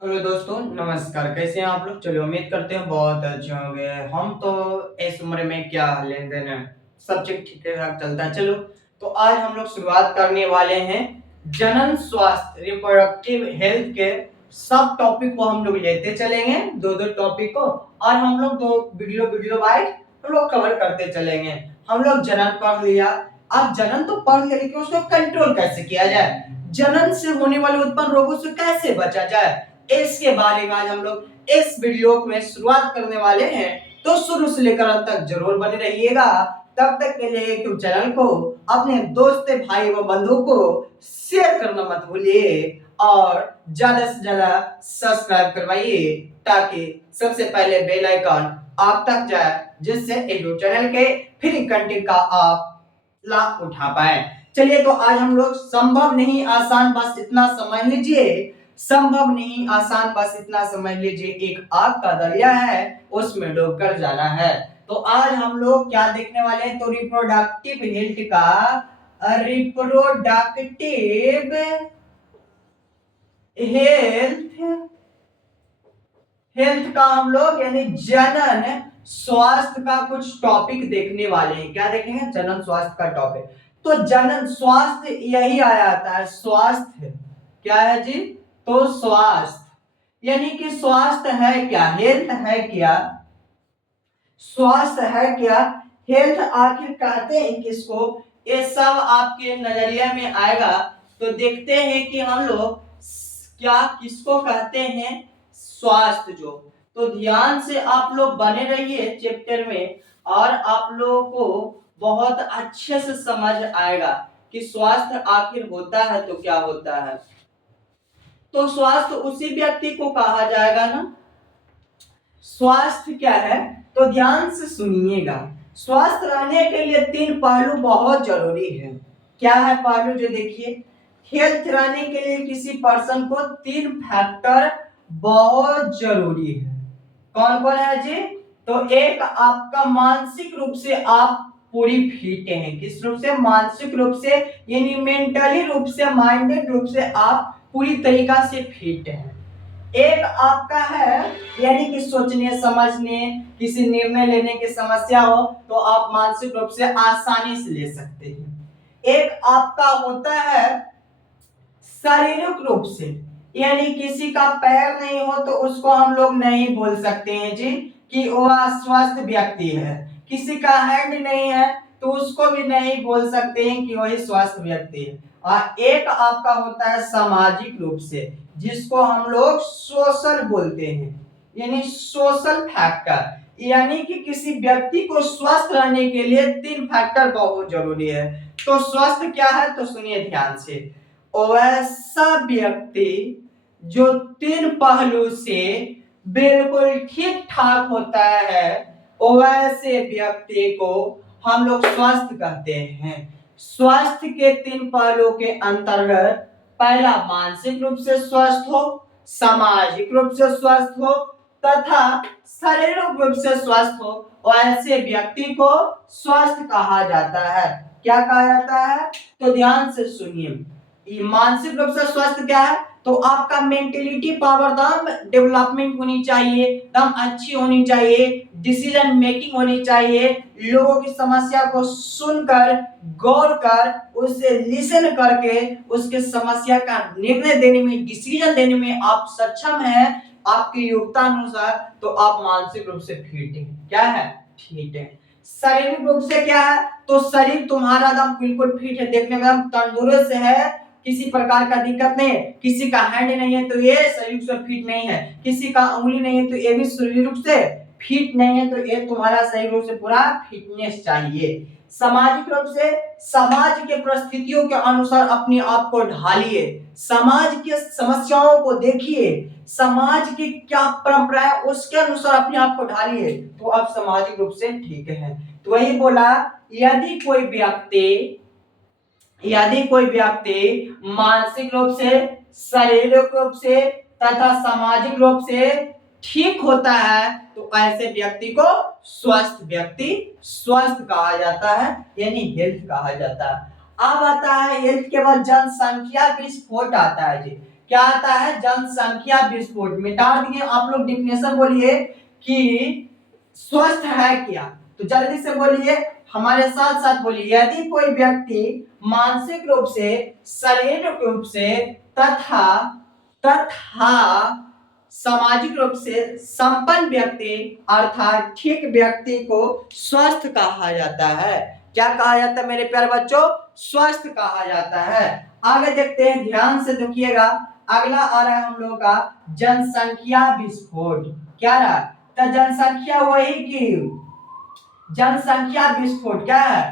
Hello दोस्तों, नमस्कार। कैसे हैं आप लोग? चलिए, उम्मीद करते हैं बहुत अच्छे होंगे। हम तो इस उम्र में क्या लेन देन है, सब चीज ठीक ठाक चलता है। चलो, तो आज हम लोग शुरुआत करने वाले हैं जनन स्वास्थ्य रिप्रोडक्टिव हेल्थ के सब टॉपिक को हम लोग लेते चलेंगे, दो दो टॉपिक को। और हम लोग दो वीडियो वीडियो वाइज हम लोग कवर करते चलेंगे। हम लोग जनन पढ़ लिया। अब जनन तो पढ़ लिया, लेकिन उसको कंट्रोल कैसे किया जाए, जनन से होने वाले उत्पन्न रोगों से कैसे बचा जाए, इसके बारे में आज हम लोग इस वीडियो में शुरुआत करने वाले हैं। तो शुरू से लेकर अंत तक जरूर बने रहिएगा। तब तक के लिए यूट्यूब चैनल को अपने दोस्त भाई व बंधु को शेयर करना मत भूलिए और ज्यादा से ज्यादा सब्सक्राइब करवाइए, ताकि सबसे पहले बेल आइकन आप तक जाए, जिससे यूट्यूब चैनल के फ्री कंटेंट का आप लाभ उठा पाए। चलिए, तो आज हम लोग संभव नहीं आसान बस इतना समझ लीजिए, संभव नहीं आसान बस इतना समझ लीजिए, एक आग का दरिया है, उसमें डूबकर जाना है। तो आज हम लोग क्या देखने वाले हैं, तो रिप्रोडक्टिव हेल्थ का रिप्रोडक्टिव हेल्थ हेल्थ का हम लोग यानी जनन स्वास्थ्य का कुछ टॉपिक देखने वाले हैं। क्या देखेंगे? जनन स्वास्थ्य का टॉपिक। तो जनन स्वास्थ्य यही आ जाता है, स्वास्थ्य क्या है जी? तो स्वास्थ्य यानी कि स्वास्थ्य है क्या, हेल्थ है क्या, स्वास्थ्य है क्या, हेल्थ आखिर कहते हैं किसको, ये सब आपके नजरिए में आएगा। तो देखते हैं कि हम लोग क्या किसको कहते हैं, स्वास्थ्य जो। तो ध्यान से आप लोग बने रहिए चैप्टर में, और आप लोगों को बहुत अच्छे से समझ आएगा कि स्वास्थ्य आखिर होता है तो क्या होता है। तो स्वास्थ्य उसी व्यक्ति को कहा जाएगा ना, स्वास्थ्य क्या है, तो ध्यान से सुनिएगा। स्वस्थ रहने के लिए तीन पहलू बहुत जरूरी है। क्या है पहलू, जो देखिए, हेल्थ रहने के लिए किसी पर्सन को तीन फैक्टर बहुत जरूरी है। कौन कौन है जी? तो एक, आपका मानसिक रूप से आप पूरी फिट हैं, किस रूप से? मानसिक रूप से, यानी मेंटली रूप से, माइंडेड रूप से आप पूरी तरीका से फिट हैं। एक आपका है यानी कि सोचने समझने, किसी निर्णय लेने की समस्या हो तो आप मानसिक रूप से आसानी से ले सकते हैं। एक आपका होता है शारीरिक रूप से, यानी किसी का पैर नहीं हो तो उसको हम लोग नहीं बोल सकते हैं जी कि वह अस्वस्थ व्यक्ति है। किसी का हैंड नहीं है तो उसको भी नहीं बोल सकते हैं कि वही स्वस्थ व्यक्ति है। और एक आपका होता है सामाजिक रूप से, जिसको हम लोग सोशल बोलते हैं, यानी सोशल फैक्टर। यानी कि किसी व्यक्ति को स्वस्थ रहने के लिए तीन फैक्टर बहुत जरूरी है। तो स्वस्थ क्या है, तो सुनिए ध्यान से। वैसा व्यक्ति जो तीन पहलू से बिल्कुल ठीक ठाक होता है, वैसे व्यक्ति को हम लोग स्वस्थ कहते हैं। स्वास्थ्य के तीन पहलू के अंतर्गत, पहला मानसिक रूप से स्वस्थ हो, सामाजिक रूप से स्वस्थ हो तथा शारीरिक रूप से स्वस्थ हो, वैसे व्यक्ति को स्वस्थ कहा जाता है। क्या कहा जाता है, तो ध्यान से सुनिए। मानसिक रूप से स्वस्थ क्या है, तो आपका मेंटेलिटी पावर दम डेवलपमेंट होनी चाहिए, दम अच्छी होनी चाहिए, डिसीजन मेकिंग होनी चाहिए, लोगों की समस्या को सुनकर, गौर कर, उसे लिसन करके उसके समस्या का निर्णय देने में, डिसीजन देने में आप सक्षम हैं आपकी योग्यता अनुसार, तो आप मानसिक रूप से फिट हैं। क्या है? फिट है। शारीरिक रूप से क्या है, तो शरीर तुम्हारा दम बिल्कुल फिट है, देखने में दम तंदुरुस्त है, किसी प्रकार का दिक्कत नहीं है। किसी का हैंड नहीं है तो ये शरीर रूप से फिट नहीं है, किसी का उंगली नहीं है तो ये भी शरीर रूप से फिट नहीं है, तो ये तुम्हारा शरीर रूप से पूरा फिटनेस चाहिए। सामाजिक रूप से, समाज के परिस्थितियों के अनुसार अपने आप को ढालिए, समाज के समस्याओं को देखिए, समाज की क्या परंपरा है उसके अनुसार अपने आप को ढालिए, तो आप सामाजिक रूप से ठीक है। तो वही बोला, यदि कोई व्यक्ति मानसिक रूप से, शारीरिक रूप से तथा सामाजिक रूप से ठीक होता है, तो ऐसे व्यक्ति को स्वस्थ कहा जाता है, यानी हेल्थ कहा जाता है। अब आता है हेल्थ के बाद जनसंख्या विस्फोट आता है जी। क्या आता है? जनसंख्या विस्फोट। मिटा दिए आप लोग। डिफिनेशन बोलिए कि स्वस्थ है क्या, तो जल्दी से बोलिए, हमारे साथ साथ बोलिए। यदि कोई व्यक्ति मानसिक रूप से, शारीरिक रूप से तथा तथा सामाजिक रूप से संपन्न व्यक्ति अर्थात ठीक व्यक्ति को स्वस्थ कहा जाता है। क्या कहा जाता है मेरे प्यारे बच्चों? स्वस्थ कहा जाता है। आगे देखते हैं, ध्यान से देखिएगा। अगला आ रहा है हम लोगों का जनसंख्या विस्फोट। क्या रहा? तो जनसंख्या वही की जनसंख्या विस्फोट क्या है?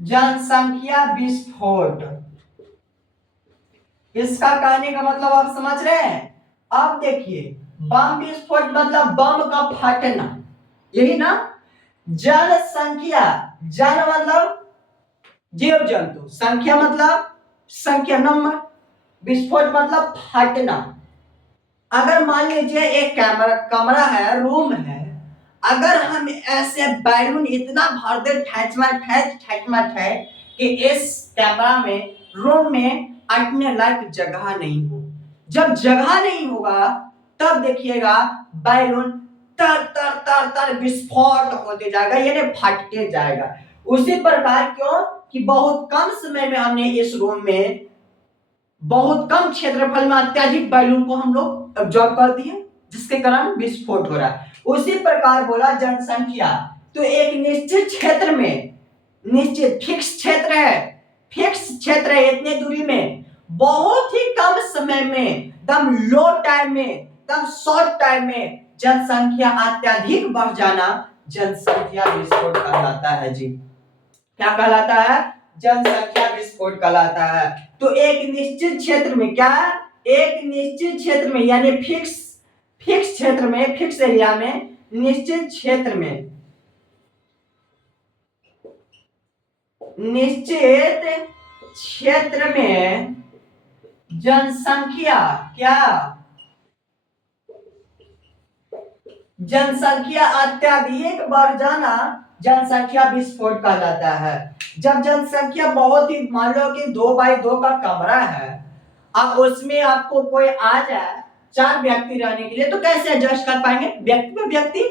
जनसंख्या विस्फोट। इसका कहने का मतलब आप समझ रहे हैं? अब देखिए, बम विस्फोट मतलब बम का फटना, यही ना। जनसंख्या, जन मतलब जीव जंतु, संख्या मतलब संख्या नंबर, विस्फोट मतलब फटना। अगर मान लीजिए एक कमरा है, रूम है, अगर हम ऐसे बैलून इतना भर दे ठैच कि इस कैमरा में, रूम में अटने लायक जगह नहीं हो, जब जगह नहीं होगा तब देखिएगा बैलून तर तर तर तर विस्फोट होते जाएगा, यानी फटते जाएगा। उसी प्रकार क्यों कि बहुत कम समय में हमने इस रूम में बहुत कम क्षेत्रफल में अत्यधिक बैलून को हम लोग एब्जॉर्ब कर दिए, जिसके कारण विस्फोट हो रहा है। उसी प्रकार बोला जनसंख्या, तो एक निश्चित क्षेत्र में, निश्चित फिक्स क्षेत्र है, फिक्स क्षेत्र है, इतने दूरी में बहुत ही कम समय में, एकदम लो टाइम में, एकदम शॉर्ट टाइम में जनसंख्या अत्यधिक बढ़ जाना जनसंख्या विस्फोट कहलाता है जी। क्या कहलाता है? जनसंख्या विस्फोट कहलाता है। तो एक निश्चित क्षेत्र में, क्या? एक निश्चित क्षेत्र में, यानी फिक्स क्षेत्र में, फिक्स एरिया में, निश्चित क्षेत्र में, निश्चित क्षेत्र में जनसंख्या, क्या? जनसंख्या अत्यधिक बढ़ जाना जनसंख्या विस्फोट कहलाता है। जब जनसंख्या बहुत ही, मान लो कि 2x2 का कमरा है, अब उसमें आपको कोई आ जाए 4 व्यक्ति रहने के लिए, तो कैसे एडजस्ट कर पाएंगे? व्यक्ति में व्यक्ति,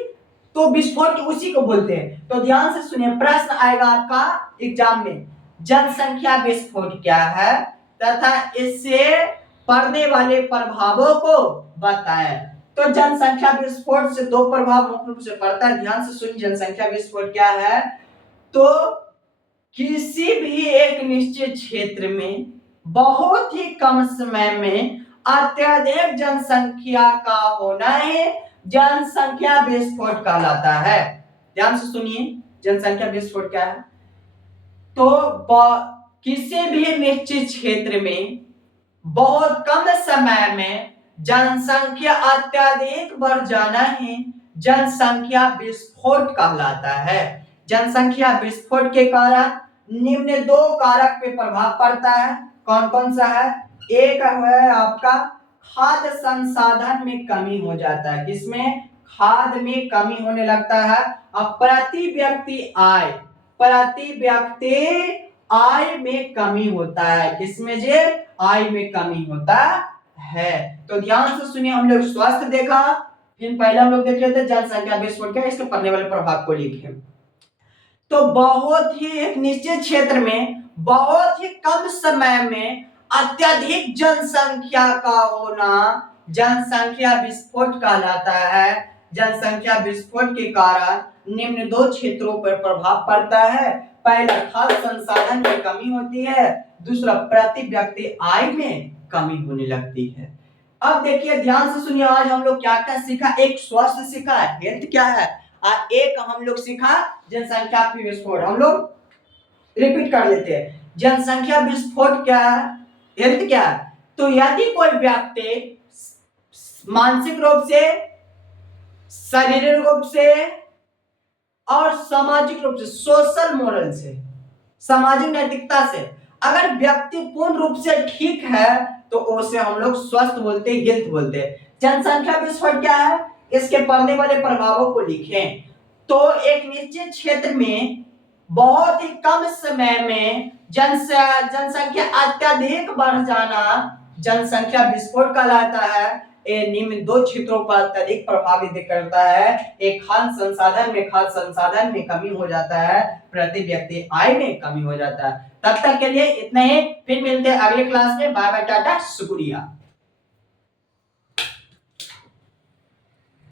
तो विस्फोट उसी को बोलते हैं। तो ध्यान से सुनिए, प्रश्न आएगा आपका एग्जाम में, जनसंख्या विस्फोट क्या है तथा इससे पड़ने वाले प्रभावों को बताएं। तो जनसंख्या विस्फोट से दो प्रभाव मुख्य रूप से पड़ता है। ध्यान से सुनिए, जनसंख्या विस्फोट क्या है? तो किसी भी एक निश्चित क्षेत्र में बहुत ही कम समय में अत्यधिक जनसंख्या का होना ही जनसंख्या विस्फोट कहलाता है। ध्यान से सुनिए, जनसंख्या विस्फोट क्या है? तो किसी भी निश्चित क्षेत्र में बहुत कम समय में जनसंख्या अत्यधिक बढ़ जाना ही जनसंख्या विस्फोट कहलाता है। जनसंख्या विस्फोट के कारण निम्न 2 कारक पे प्रभाव पड़ता है। कौन कौन सा है? एक है आपका खाद्य संसाधन में कमी हो जाता है। किसमें? खाद्य में कमी होने लगता है। अब प्रति व्यक्ति आय में कमी होता है। किसमें जे? आय में कमी होता है। तो ध्यान से सुनिए, हम लोग स्वास्थ्य देखा, फिर पहले हम लोग देख रहे थे जनसंख्या विस्फोट क्या, इसके पड़ने वाले प्रभाव को लिखे। तो बहुत ही एक निश्चित क्षेत्र में बहुत ही कम समय में अत्यधिक जनसंख्या का होना जनसंख्या विस्फोट कहलाता है। जनसंख्या विस्फोट के कारण निम्न 2 क्षेत्रों पर प्रभाव पड़ता है। पहला, खाद्य संसाधन में कमी होती है, दूसरा प्रति व्यक्ति आय में कमी होने लगती है। अब देखिए, ध्यान से सुनिए, आज हम लोग क्या क्या सीखा? एक स्वास्थ्य सीखा, हेल्थ क्या है, और एक हम लोग सीखा जनसंख्या विस्फोट। हम लोग रिपीट कर लेते हैं। जनसंख्या विस्फोट क्या है, हेल्थ क्या है? तो यदि कोई व्यक्ति मानसिक रूप से, शारीरिक रूप से और सामाजिक रूप से, सोशल मोरल से, सामाजिक नैतिकता से अगर व्यक्ति पूर्ण रूप से ठीक है तो उसे हम लोग स्वस्थ बोलते हैं, हेल्थ बोलते हैं। जनसंख्या विस्फोट क्या है? इसके पड़ने वाले प्रभावों को लिखें। तो एक निश्चित क्षेत्र में बहुत ही कम समय में जनसंख्या अत्यधिक बढ़ जाना जनसंख्या विस्फोट कहलाता है। ये निम्न दो क्षेत्रों पर अत्यधिक प्रभावित करता है। एक खाद्य संसाधन में कमी हो जाता है, प्रति व्यक्ति आय में कमी हो जाता है। तब तक के लिए इतने ही, फिर मिलते हैं अगले क्लास में। बाय बाय, टाटा, शुक्रिया।